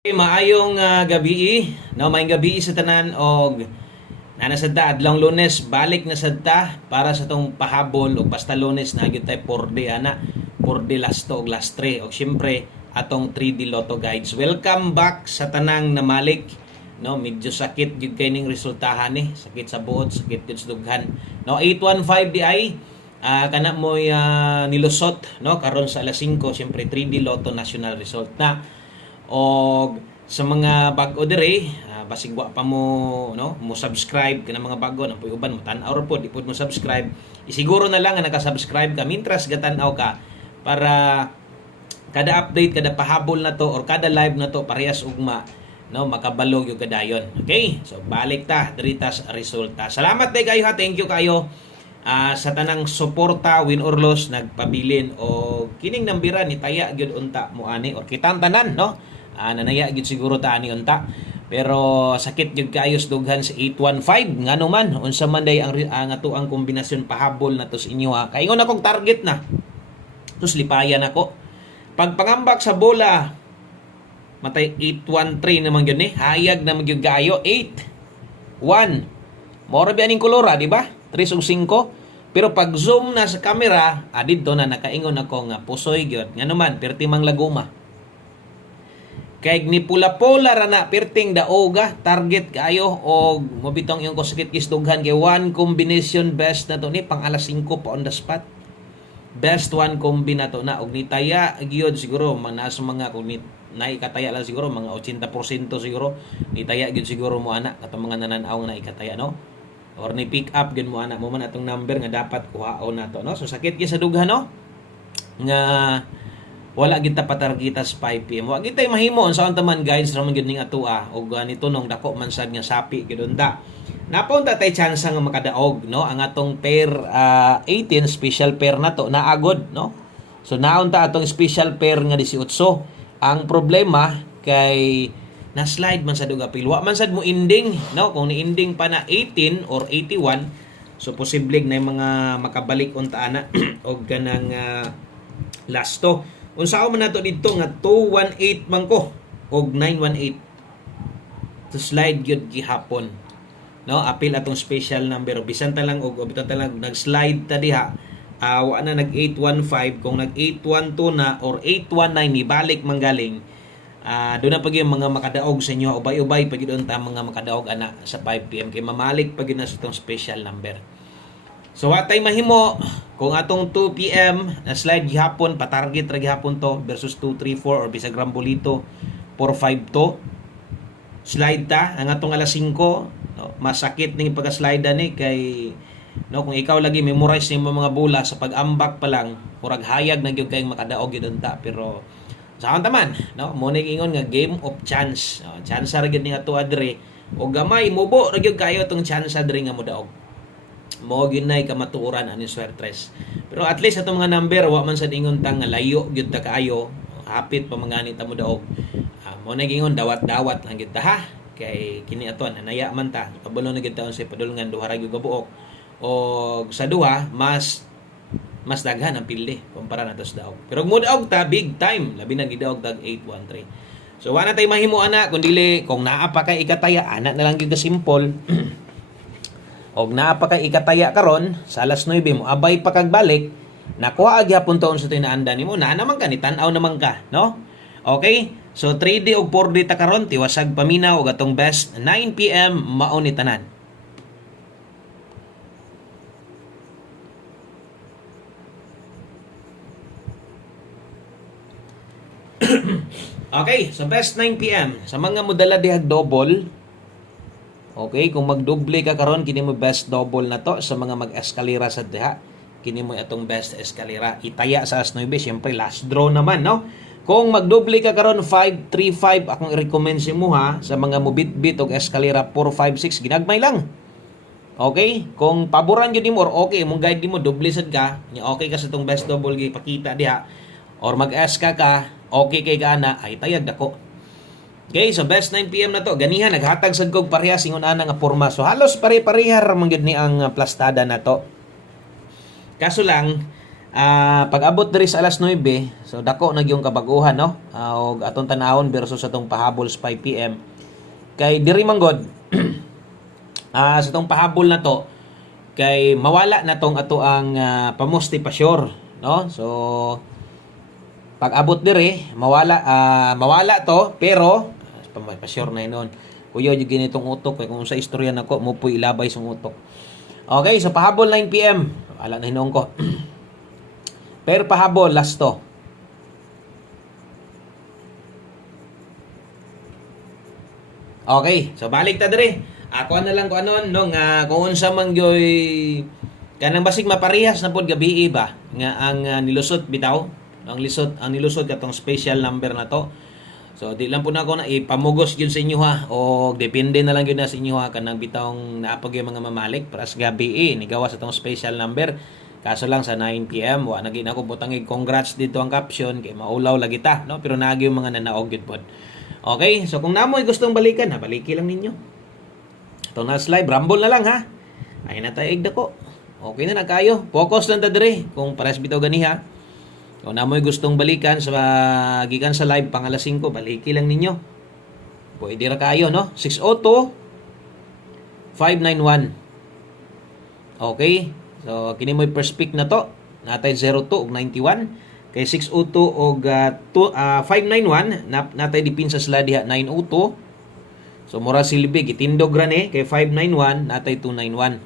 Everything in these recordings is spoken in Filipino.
Maayong gabi, no, maayong gabi sa tanan og nanasadta adlong Lunes balik na sadta para sa tong pahabol og basta Lunes na gyud tay 4D ana 4D last 2 og last 3 og syempre atong 3D Lotto guides. Welcome back sa tanang namalik, no, medyo sakit gyud kay ning resultahan ni, sakit sa buot, sakit gyud sa dughan, no. 815 di ay kana mo nilusot, no, karon sa alas 5 syempre 3D Lotto national result na. Og sa mga bag-o dire, basig wa pa mo, no, mo subscribe kana mga bago na puy uban mo tan-aw ra pod, di pod mo subscribe. Isiguro na lang nga naka-subscribe ka mintras gatan-aw ka para kada update, kada pahabol na to or kada live na to parehas ugma, no, makabalog yung kadayon. Okay? So balik ta diri sa resulta. Salamat day kayo ha. Thank you kayo sa tanang suporta win or loss nagpabilin o kining nambira ni taya gyud unta mo ani or kitang tanan, no. Nanaya gid siguro ta ani unta, pero sakit jud kaayos dughan sa 815 ngano man unsa man day ang ato ang kombinasyon pahabol na to sa inyo ha. Kaingon akong target na tus lipayan ako pag pangambak sa bola matay 813 naman gyud ni hayag na magyud kaayo 81 mora bi aning kolora di ba 3 ug 5, pero pag zoom na sa camera didto na nakaingon ako nga pusoy gyud ngano man perti mang laguma. Kay ni pula-pula ra na perting daoga target kayo og mobitong yung kusakit kisdughan kay one combination best na to ni pang alas 5 pa on the spot. Best one combi na to na og nitaya gyud siguro manas mga kung naikataya lang siguro mga 80% siguro nitaya gyud siguro mo ana katong mga nananaw na ikataya, no, or ni pick up gyud mo ana mo man atong number nga dapat kuhaon nato, no. So sakit gyud sa dughan, no, nga wala kita patargita sa 5 PM. Wa kita mahimo unsa unta man guys ra man gyud ning atoa og ganito nung dako man sad nga sapi gyud unta. Napunta tay chance nga makadaog, no, ang atong pair 18 special pair na to naagod, no. So naunta atong special pair nga 18. Ang problema kay na slide man sa duga pil. Wa man sad mo ending, no, kung ni ending pa na 18 or 81, so posible na mga makabalik unta ana og ganang last to. Unsa man nato dito nga 218 man ko og 918 to slide gyud gihapon, no, apil atong special number bisan ta lang og bisan ta lang nag-slide ta diha wa na nag 815 kung nag 812 na or 819 ni balik manggaling do na pag yung mga makadaog sa inyo ubay-ubay pag ta mga makadaog ana sa 5 PM kay mamalik pag na sa itong special number. So watay mahimo kung atong 2 PM na slide gihapon patarget ra gihapon to versus 234 or bisag rambolito 452 slide ta ang atong alas 5, no, masakit ning pagka-slide ani kay, no, kung ikaw lagi memorize nimo mga bola sa pag-ambak pa lang murag hayag na gyud kay makadaog gyud unta, pero sa taman, no, mo ning ingon nga game of chance, no, chance ra gyud ning ato adre o gamay mubo ra gyud kayo tong chance adre nga modaog mo gyud nay kamatuoran ani swertres. Pero at least atong mga number wa man sad ingon tang layo gyud ta kaayo hapit pa mga ta mo daog. Mo na gingon dawat-dawat lang gyud ta ha kay kini aton anaya man ta kabalo na gyud taon sa padulngan duha ra gyud gabuok o sa duha mas daghan ang pildi kumpara nato sa daog. Pero mo daog ta big time labi na gidaog tag 813. So wala tay mahimo ana kun dili kung naa pa kay ikataya ana na lang gyud ka simple. Og naa pa kay ikataya karon sa alas 9 mo abay pa kag balik nakuha agyapon taon sa tinaanda nimo na naman ka ni tan-aw naman ka, no. Okay, so 3D og 4D ta karon tiwasag paminaw og atong best 9 PM mao ni tanan. Okay, so best 9 PM sa mga modala dihag double. Okay, kung magdoble ka karon kini mo best double na to sa mga mag-eskalera sa diha. Kini mo atong best eskalera. Itaya sa as 9 syempre last draw naman, no. Kung magdoble ka karon 535 akong i-recommend si mo ha sa mga mobit-bit og eskalera 456 ginagmay lang. Okay, kung paboran gyud nimo or okay mong guide nimo doble sad ka, nya okay ka sa tong best double gipakita diha or mag-eska ka, okay kay kana ay tayag dako. Okay, so best 9 PM na to. Ganihan naghatag sad kog parehas ingon ana nga porma. So halos pare-parehar man gyud ni ang plastada na to. Kaso lang Pag abot diri sa alas 9, so dako na yung kabaguhan, no? Og atong tanahon versus atong pahabol sa 5 PM. Kay diri manggod sa tong pahabol na to kay mawala na tong ato ang pamusti pa sure, no? So pag abot diri mawala to pero pa sure na inon. Kuya yung ginitong utok kay kung sa istorya nako mo puy ilabay sa utok. Okay, so pahabol 9 PM. Ala na hinong ko. Pero pahabol last to. Okay, so balik ta diri. Ako na lang ko anon no nga kung unsa man gyoy kanang basig maparehas na pod gabi ba nga ang nilusot bitaw. Ang nilusot katong special number na to. So di lang po na ako na ipamugos yun sa inyo ha o depende na lang yun na sa inyo ha kanang bitawng naapag yung mga mamalik para sa gabi ni gawa sa tong special number. Kaso lang sa 9 PM wa naging ako butangig congrats dito ang caption kay maulaw lagi ta no pero naagi yung mga nanaog gyud pod. Okay, so kung namoy gustong balikan, baliki lang ninyo. Ito na slide, rumble na lang ha. Ay na tayo ko. Okay na kayo. Focus lang ta dire kung pares bitaw gani ha. Kung namoy gustong balikan sa gikan sa live pang alas 5, baliki lang ninyo. Pwede ra kayo no. 602 591. Okay. So kini mo'y first pick na to. Natay 02 ug 91. Kay 602 og 591 natay dipinsa sila diha 902. So mura silbi gitindog ra ni kay 591 natay 291.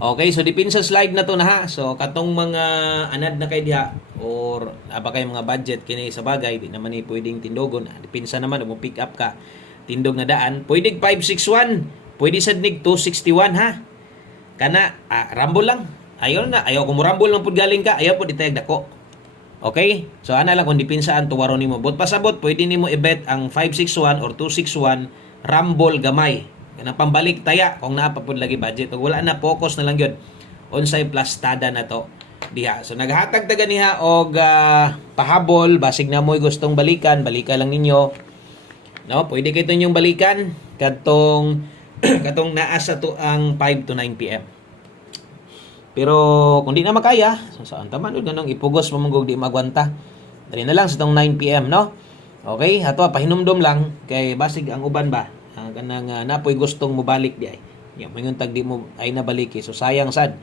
Okay, so dipinsa slide na to na ha. So katong mga anad na kay diha or aba kay mga budget kini sa bagay di naman ni pwedeng tindogon. Dipinsa naman mo pick up ka tindog na daan. Pwede 561, pwede sadnig 261 ha. Kana rambol lang. Ayaw kung rambol lang pud galing ka, ayaw pud itayag dako. Okay? So ana lang kung dipinsaan tuwaro nimo. Bot pasabot pwede nimo i-bet ang 561 or 261 rambol gamay. Kana pambalik taya kung naa pa pud lagi budget. Ug wala na focus na lang gyud unsay plastada na to diha. So naghatag ta ganiha og pahabol basig na mo'y gustong balikan lang ninyo. No, pwede kay inyong balikan katong katong naa sa to ang 5 to 9 PM. Pero kung di na makaya, saan taman ganong ipugos mo mong di magwanta. Dali na lang sa tong 9 PM, no? Okay, ato pahinumdom lang kay basig ang uban ba. Kanang napoy gustong mo balik di ay. Nya mingon tag di mo ay nabaliki. So sayang sad.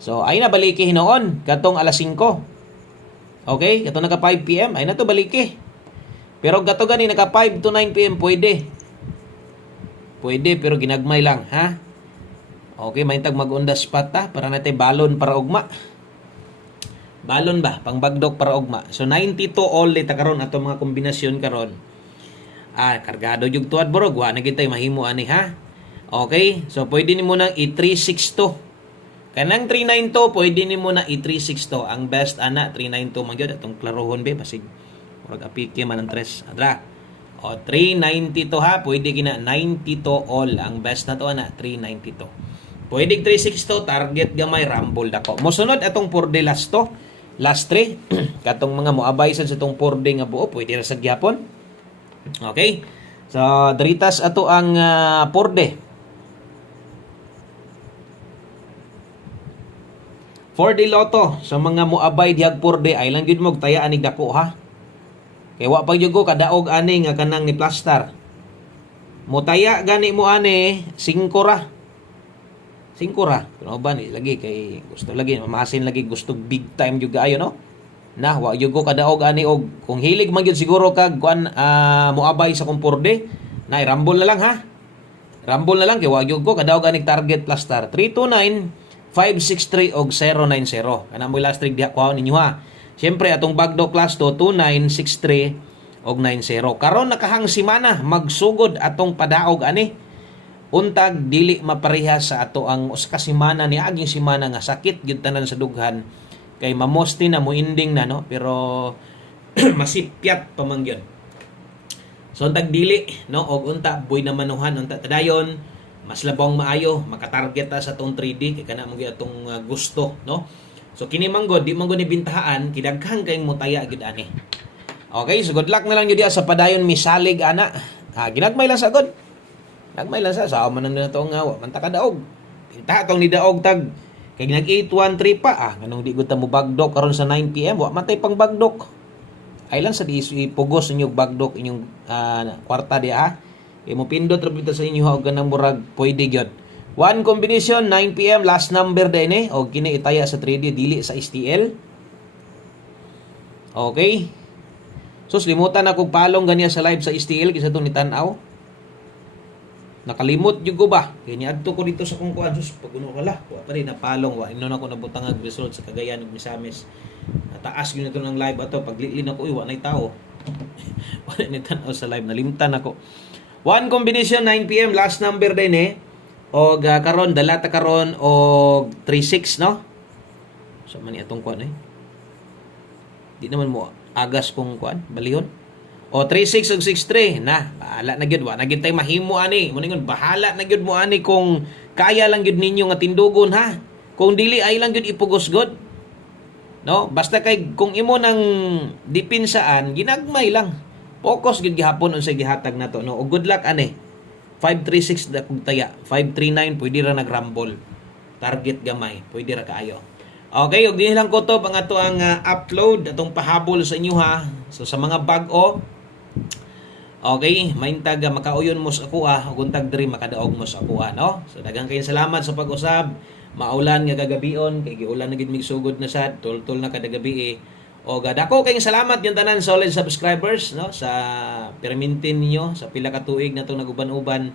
So ay nabaliki hinoon katong alas 5. Okay, katong naka 5 PM ay na to baliki. Pero gato gani naka 5 to 9 PM pwede. Pwede pero ginagmay lang, ha? Okay, mahintag mag-undas pata para natin balon para ugma. Balon ba? Pangbagdok para ugma. So 92 all data karon ato mga kombinasyon karon. Kargado yung tuwad borog. Wa na gitay mahimo ani ha. Okay, so pwede nimo nang i-362. Kanang 392 pwede nimo na i-362. Ang best ana 392 man gyud atong klarohon be basig murag apike man ang tres. Adra. O 392 ha, pwede gina 92 all. Ang best na to ana 392. Pwede 362 target gamay rumble dako. Mosunod atong 4D last to. Last 3 katong mga moabay sa itong 4D nga buo pwede ra sa gyapon. Okay? So deritas ato ang 4D. 4D Lotto sa mga moabay diag 4D ay lang gyud mo taya anig dako ha. Kay wa pa gyud ko kadaog ani nga kanang ni plaster. Mutaya gani mo ani 5 ra. 5 ra. Kuno ba ni lagi kay gusto lagi mamasin lagi gusto big time jud ayo no. Na wa gyud ko kadaog ani og kung hilig man gyud siguro kag kuan moabay sa kumporde na rumble na lang ha. Rumble na lang kay wa gyud ko kadaog ani target plaster 329 563 og 090. Kana mo last trick diha kuha ninyo ha. Siyempre atong bagdo class to 2963 og 90. Karon nakahang semana magsugod atong padaog ani. Untag dili maparehas sa ato ang usa ka semana ni aging semana nga sakit gyud tanan sa dughan kay mamosti na mo ending na no pero masipyat pa man gyud. So untag dili no og unta boy na manuhan unta tadayon mas labong maayo makatarget ta sa atong 3D kay kana mo gyud atong gusto no. So kini manggod di man gud ni bintahaan kidaghang kay mutaya gyud ani. Okay, so good luck na lang gyud sa padayon misalig ana. Ginagmay lang sa god. Nagmay lang sa man na to nga wa man ta kadaog. Pinta tong ni daog tag Kay nag 813 pa nganong di gud ta mo bagdok karon sa 9 PM wa matay pang bagdok. Ay lang sa di ipugos inyong bagdok inyong kwarta di mo pindot ra bitaw sa inyo og ganang murag pwede gyud. One combination 9 PM last number din og kini itaya sa 3D dili sa STL. Okay. Sus limutan ako palong ganiya sa live sa STL kisa to ni tan-aw. Nakalimot jud ko ba? Kaya niadto ko dito sa kung kuan sus pag uno wala, wa pa rin napalong wa inon ako nabutang ang result sa Cagayan ug Misamis. Nataas gyud na to ng live ato paglilin ako wa nay tao. Wala ni tan-aw sa live nalimtan ako. One combination 9 PM last number din og karon dala ta karon og 36 no. So man atong kuan Di naman mo agas kung kuan balihon. O 36 ug 63 na bahala na gyud wa na gyud tay mahimo ani mo ningon bahala na gyud mo ani kung kaya lang gyud ninyo nga tindugon kung dili ay lang gyud ipugos god no basta kay kung imo nang dipinsaan ginagmay lang focus gyud gihapon unsay gihatag nato no ug good luck ani 536 da kung taya 539 pwede ra nagrumble target gamay pwede ra kaayo. Okay, ug dinhi lang ko to ang ato ang upload atong pahabol sa inyo so sa mga bag-o. Okay, maintag makauyon mo sa kuha ug untag diri makadaog mo sa kuha no. So daghang kayong salamat sa pag-usab. Maulan nga kagabion kay giulan na gid mig sugod na sad tul-tul na kada gabi O dako kayong salamat yung tanan solid subscribers no sa permintin niyo sa pila ka tuig natong naguban-uban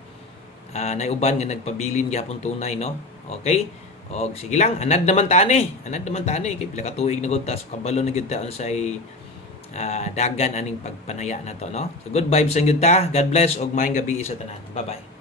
naiuban nga nagpabilin gyapon tunay no. Okay? Og sige lang anad naman tani kay pila ka tuig na gud ta so kabalo na gid ta unsay dagan aning pagpanaya nato no. So good vibes ang gid ta. God bless og maayong gabi sa tanan. Bye-bye.